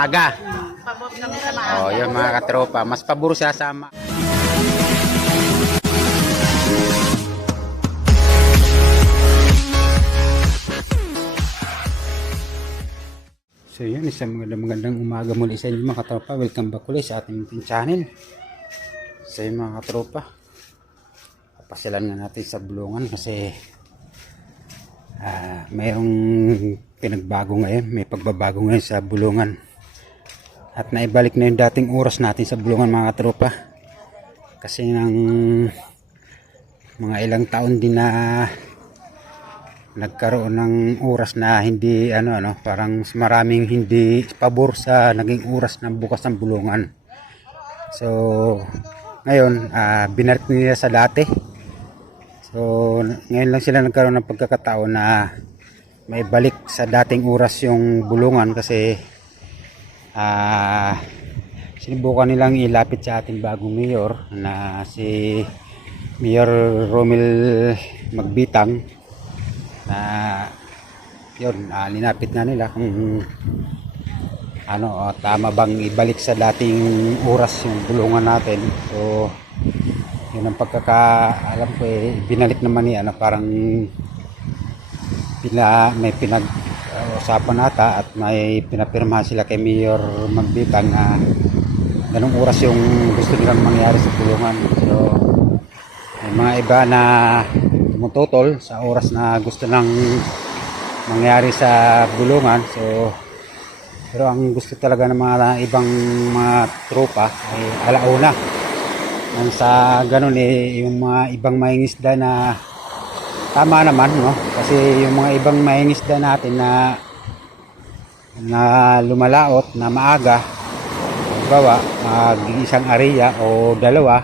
Aga. Pabor kami sa maaga. Oh, yun mga katropa. Mas pabor siya sa So yun, isang magandang umaga muli sa inyo mga katropa. Welcome back ulit sa ating channel. So yun mga katropa, papasyalan nga natin sa Bulungan kasi mayroong pinagbago ngayon. May pagbabago ngayon sa Bulungan. At naibalik na yung dating oras natin sa Bulungan mga katropa. Kasi ng mga ilang taon din na nagkaroon ng oras na hindi parang maraming hindi pabor sa naging oras ng bukas ng Bulungan. So ngayon binalik nila sa dati. So ngayon lang sila nagkaroon ng pagkakataon na may balik sa dating oras yung Bulungan kasi sinubukan nilang ilapit sa ating bagong mayor na si Mayor Romel Magbitang. Yun, linapit na nila kung tama bang ibalik sa dating oras yung Bulungan natin. So yun ang pagkakaalam ko, binalik naman niya parang may pinag-usapan ata at may pinapirmahan sila kay Mayor Magbitang na ganung oras yung gusto nilang mangyari sa Bulungan. So may mga iba na tumututol sa oras na gusto nang mangyari sa Bulungan. So pero ang gusto talaga ng mga ibang mga tropa ay alauna. Nang sa ganun yung mga ibang mangingisda na tama naman, no? Kasi yung mga ibang mangingisda natin na lumalaot na maaga, bawa isang area o dalawa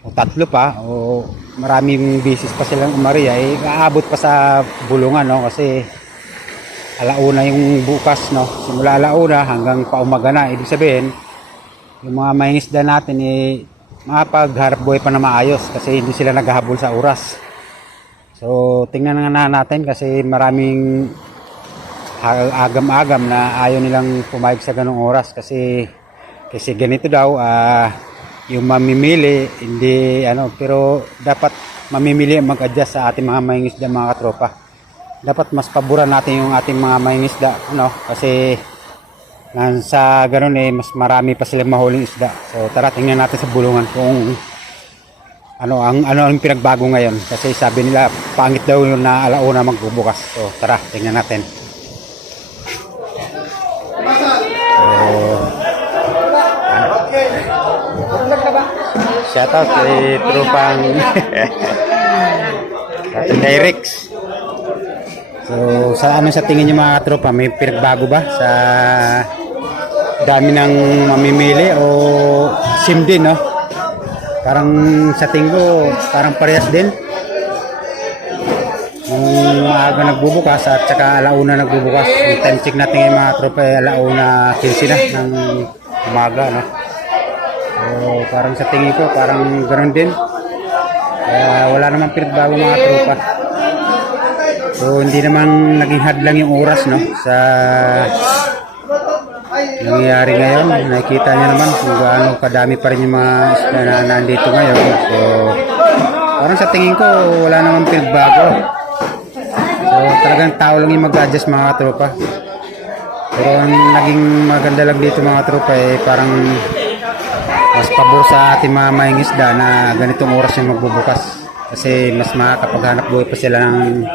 o tatlo pa o maraming bisis pa silang umariya, aabot pa sa Bulungan, no? Kasi alauna yung bukas, no? Simula alauna hanggang paumaga na. Ibig sabihin yung mga mangingisda natin makapagharap buhay pa na maayos kasi hindi sila naghahabol sa oras. So tingnan nga natin kasi maraming agam-agam na ayaw nilang pumayag sa ganung oras kasi ganito daw, yung mamimili hindi pero dapat mamimili mag-adjust sa ating mga mangingisda mga katropa. Dapat mas paboran natin yung ating mga mangingisda, kasi sa ganun mas marami pa silang mahuling isda. So tara tingnan natin sa Bulungan kung ang pinagbago ngayon kasi sabi nila pangit daw yung na alauna magbubukas. So tara tingnan natin. Shout out kay tropang kay Rex. So sa tingin niyo mga tropa, may pinagbago ba sa dami ng mamimili o sim din, no? Parang sa tingin ko parang parehas din. Yung maaga nagbubukas at saka alauna nagbubukas. Yung time check natin yung mga tropa alauna 15 na ng umaga, no? So parang sa tingin ko parang ganoon din. Kaya wala namang pinagbago mga tropa. So hindi naman naging hadlang yung oras, no, sa nangyayari ngayon. Nakikita niyo naman kung gaano kadami pa rin yung mga isda na nandito ngayon. So parang sa tingin ko wala namang pinagbago. So talagang tao lang yung mag-adjust mga tropa. Pero ang naging maganda lang dito mga tropa parang mas pabor sa ating mga mangingisda na ganitong oras yung magbubukas. Kasi mas makakapaghanap buhay pa sila ng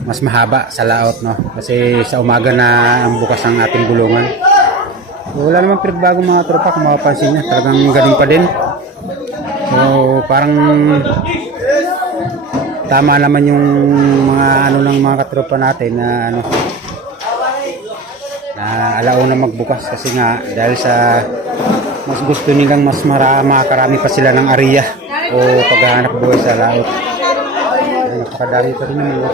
mas mahaba sa laot, no? Kasi sa umaga na ang bukas ng ating Bulungan. So, wala namang pinagbago mga tropa kung mapapansin niya. Talagang ganun pa din. So parang tama naman yung mga ng mga katropa natin na na alauna magbukas kasi nga dahil sa mas gusto nilang mas makakarami pa sila ng area o paghahanap buhay sa laot. Napakadami pa rin naman.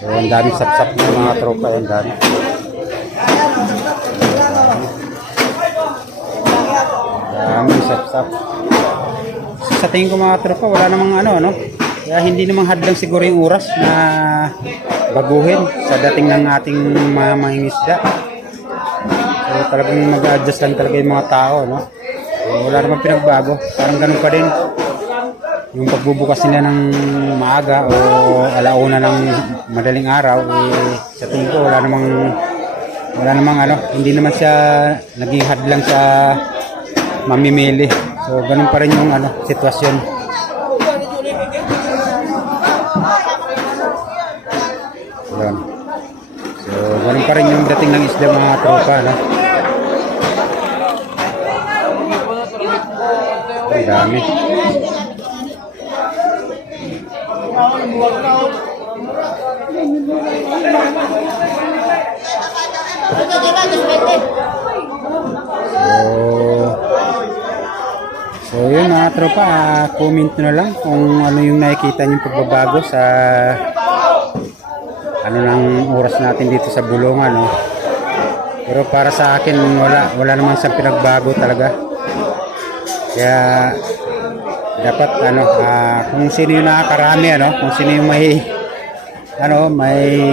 So ang daming sapsap ng mga tropa, ang dami. Daming sapsap. Sa tingin ko mga tropa, wala namang kaya hindi namang hadlang siguro yung oras na baguhin sa dating ng ating mga mangingisda. So talagang mag-adjust lang talaga yung mga tao, no? So, wala namang pinagbago, parang ganun pa din yung pagbubukas nila ng maaga o alauna ng madaling araw. Sa tingin ko wala namang ano, hindi naman siya naging hadlang sa mamimili. So ganun pa rin yung ano, sitwasyon. Yan. So ganun pa rin yung dating ng isda mga tropa, no? Ang dami. So yun mga tropa, comment na lang kung ano yung nakikita niyong pagbabago sa ano ng oras natin dito sa Bulungan, no? Pero para sa akin wala namang sa pinagbago talaga. Kaya dapat ano, kung sino yung nakakarami, ano, kung sino yung may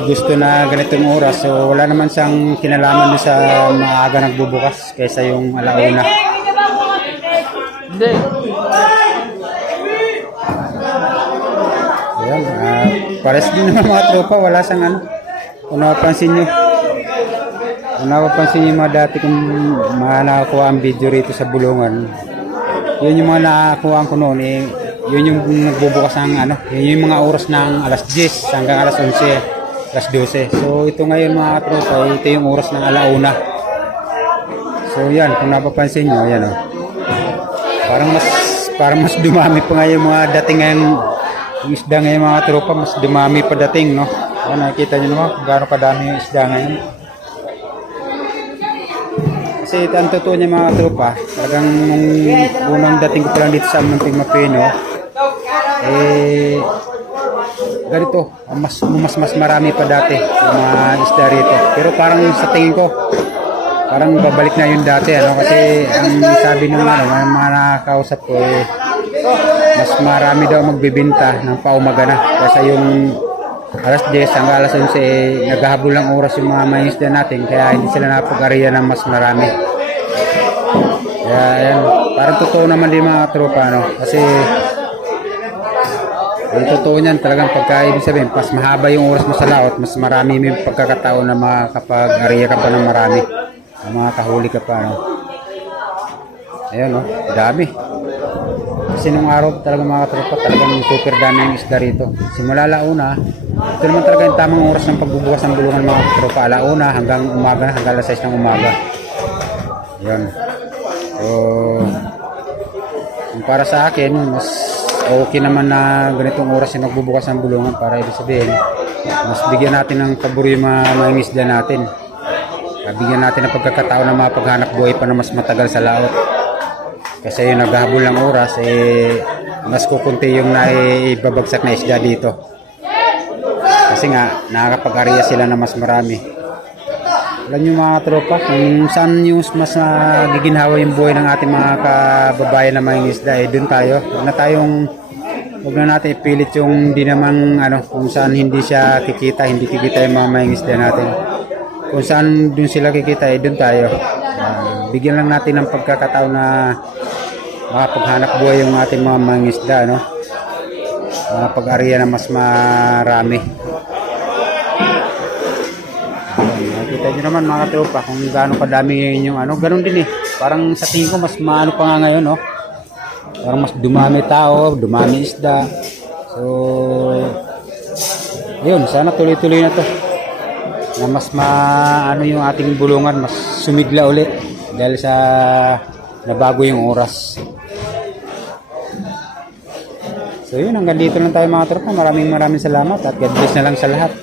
gusto na ganitong oras, so wala naman siyang kinalaman doon sa maaga nagbubukas kaysa yung alauna. Hindi. Ayan, pares din naman mga tropa, wala siyang ano, kung napapansin nyo. Kung napapansin nyo yung mga dati kong mga nakakuha ang video rito sa Bulungan, yun yung mga nakakuha ko noon, yun yung nagbubukas ng ano, yun yung mga oras ng alas 10 hanggang alas 11, alas 12. So ito ngayon mga tropa, ito yung oras ng alauna. So yan, kung napapansin nyo, yan o. Parang mas dumami pa ngayon mga dating ngayon, yung isda ngayon mga tropa, mas dumami pa dating, no? Yan, nakikita nyo naman kung gaano kadami yung isda ngayon. Kasi ang totoo niya mga tropa, talagang nung unang dating ko pa lang dito sa Munting Mapino, ganito, mas marami pa dati yung mga isda rito. Pero parang sa tingin ko, parang babalik na yung dati, ano? Kasi ang sabi ng mga nakakausap ko, mas marami daw magbibinta ng paumaga na. Kasi yung alas 10 hanggang alas 11, naghahabol ng oras yung mga mangisda natin, kaya hindi sila napag-ariya ng mas marami. Kaya ayan, parang totoo naman din mga tropa, no? Kasi ang totoo niyan talagang pagka ibig sabihin, mas mahaba yung oras mo sa laot, mas marami may pagkakataon na makapag-ariya ka pa ng marami, na makakahuli ka pa, no? Ayan, no? Dami. Kasi nung araw talaga mga tropa, talagang super dami yung isda rito. Simula alauna, ito naman talaga yung tamang oras ng pagbubukas ng Bulungan mga tropa. Alauna hanggang umaga, hanggang alas 6 ng umaga. Ayan. So, para sa akin, mas okay naman na ganitong oras yung nagbubukas ng Bulungan, para ibig sabihin, mas bigyan natin ng pabor yung mga isda natin. Bigyan natin ng pagkakataon na mapaghanap buhay pa na mas matagal sa laot. Kasi yung naghahabol ng oras, mas kukunti yung naibabagsak na isda dito. Kasi nga, nakakapag-ariya sila na mas marami. Alam nyo mga tropa, kung saan yung mas giginhawa yung buhay ng ating mga kababayan na mga isda, dun tayo. Huwag na natin ipilit yung di namang kung saan hindi siya kikita, hindi kikita yung mga isda natin. Kung saan dun sila kikita, dun tayo. Bigyan lang natin ng pagkakataon na makapaghanap buhay yung ating mga mangingisda, no? Pag-ariya na mas marami. Nakita nyo naman mga tropa kung gaano kadami yung ganun din Parang sa tingin ko mas maano pa nga ngayon, no? Parang mas dumami tao, dumami isda. So, yun, sana tuloy-tuloy na to. Na mas maano yung ating Bulungan, mas sumigla ulit dahil sa nabago yung oras. So yun, hanggang dito lang tayo mga tropa. Maraming salamat at God bless na lang sa lahat.